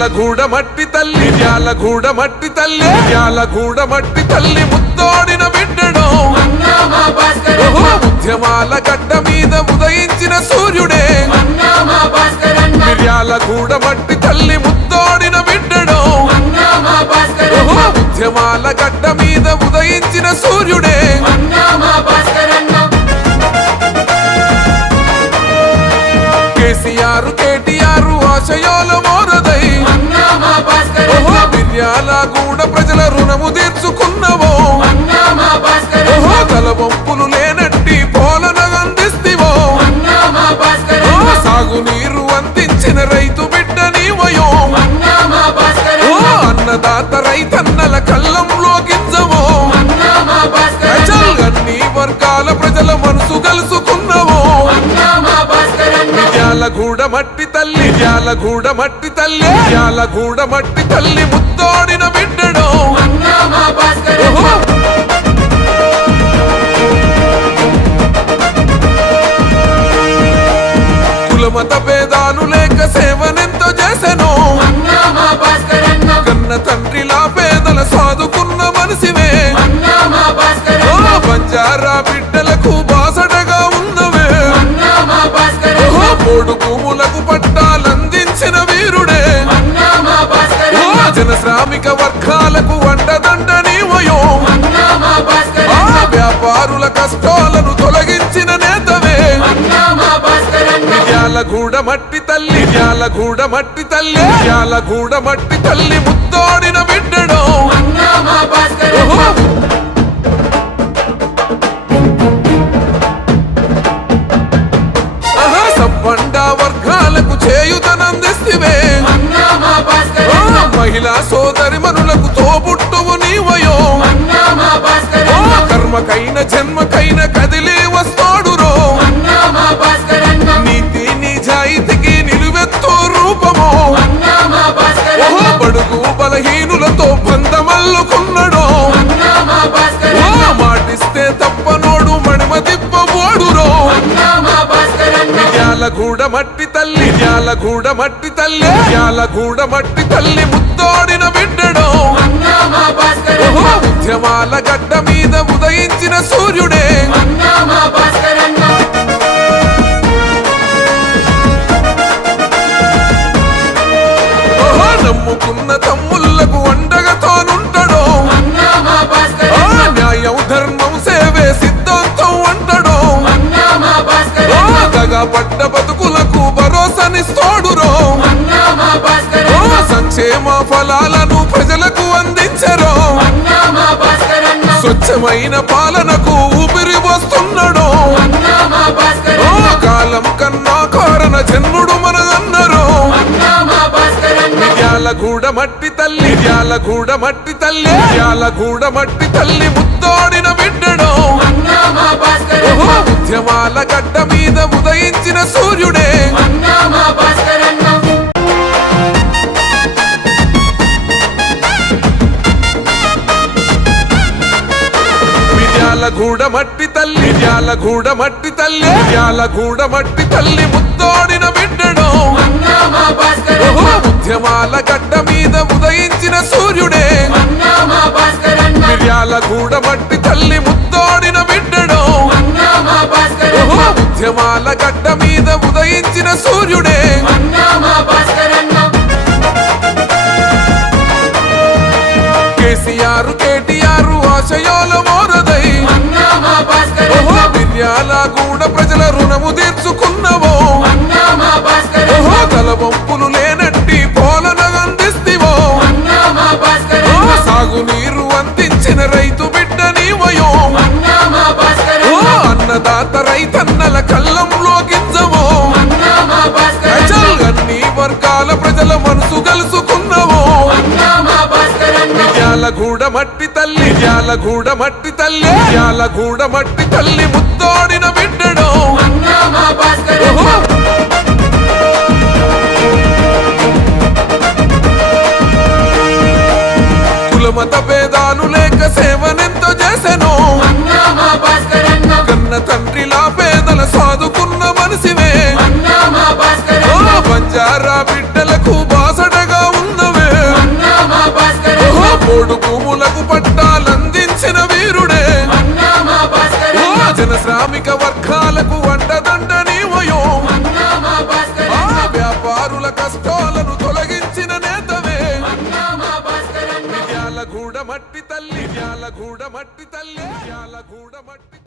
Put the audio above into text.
యాలగూడ మట్టి తల్లి యాలగూడ మట్టి తల్లి యాలగూడ మట్టి తల్లి ముద్దోడిన బిడ్డడు ఉద్యమాల గడ్డ మీద ఉదయించిన సూర్యుడే. అన్నామా భాస్కర్ మట్టి తల్లి ముద్దోడిన బిడ్డడు ఉద్యమాల గడ్డ మీద ఉదయించిన సూర్యుడే. మిర్యాలగూడ ప్రజల రుణము తీర్చుకున్నవో. తలవంపులు లేనట్టి పోలన అందిస్తివో. సాగునీరు అందించిన రైతు బిడ్డ నీవయో. అన్నదాత రైతన్నల కళ్ళంలో గింజవో. ప్రజలు అన్ని వర్గాల ప్రజల మనసు కలుసుకున్నవో. యాలగూడ మట్టి తల్లి యాలగూడ మట్టి తల్లి యాలగూడ మట్టి తల్లి తాను లేక సేవనెంతో చేసెను. కన్న తండ్రిలా పేదల సాదుకున్న మనిషివే. బంజారా బిడ్డలకు బాసడగా ఉన్నవే. మూడు భూములకు పట్టాలందించిన వీరుడే. అన్నామా జన శ్రామిక వర్గాలకు వంటదండ నీవయో వ్యాపారుల కష్టం జాలగూడ మట్టి తల్లి జాలగూడ మట్టి తల్లి జాలగూడ మట్టి తల్లి ముత్తోడిన బిడ్డడు. అన్నామా వర్గాలకు చేయుతనందిస్తివే మహిళా సోదరి మనులకు తోబుట్టువు నీవయో. కర్మకైన జన్మకైన కదిలే మట్టి తల్లి యాలగూడ మట్టి తల్లి యాలగూడ మట్టి తల్లి ముత్తోడిన బిడ్డడు. ఉద్యమాల గడ్డ మీద ఉదయించిన సూర్యుడే. మా ఫలాలను ప్రజలకు అందించరో. స్వచ్ఛమైన పాలనకు ఊపిరి వస్తున్నాడు కాలం కన్నా కారణ జన్ముడు మన యాలగూడ మట్టి తల్లి యాలగూడ మట్టి తల్లి యాలగూడ మట్టి తల్లి ముత్తోడిన బిడ్డడు. ఉద్యమాల గడ్డ మీద ఉదయించిన సూర్యుడు. యాలగూడ మట్టి తల్లి యాలగూడ మట్టి తల్లి యాలగూడ మట్టి తల్లి ముద్దోడిన బిడ్డడు అన్నామా ఉద్యమాల గడ్డ మీద ఉదయించిన సూర్యుడే. అన్నామా మట్టి తల్లి ముద్దోడిన బిడ్డడు అన్నామా ఉద్యమాల గడ్డ మీద ఉదయించిన సూర్యుడే. కేసీఆర్ కేటీఆర్ ఆశయాల మోరదై అన్నామా కూడా ప్రజల రుణము తీర్చుకున్నవో. తల వంపులు లే మట్టి తల్లి జాలగూడ మట్టి తల్లి జాలగూడ మట్టి తల్లి ముత్తోడిన బిడ్డడు. కులమత భేదాలు లేక సేవనెంతో చేసెను? కన్న తండ్రిలా పేదల సాదుకున్న మనిషివే బంజారా మన శ్రామిక వర్గాలకు వండదండ నీవయో. మా వ్యాపారుల కష్టాలను తొలగించిన నేతవే. అన్నా మట్టి తల్లి గూడ మట్టి తల్లి గూడ మట్టి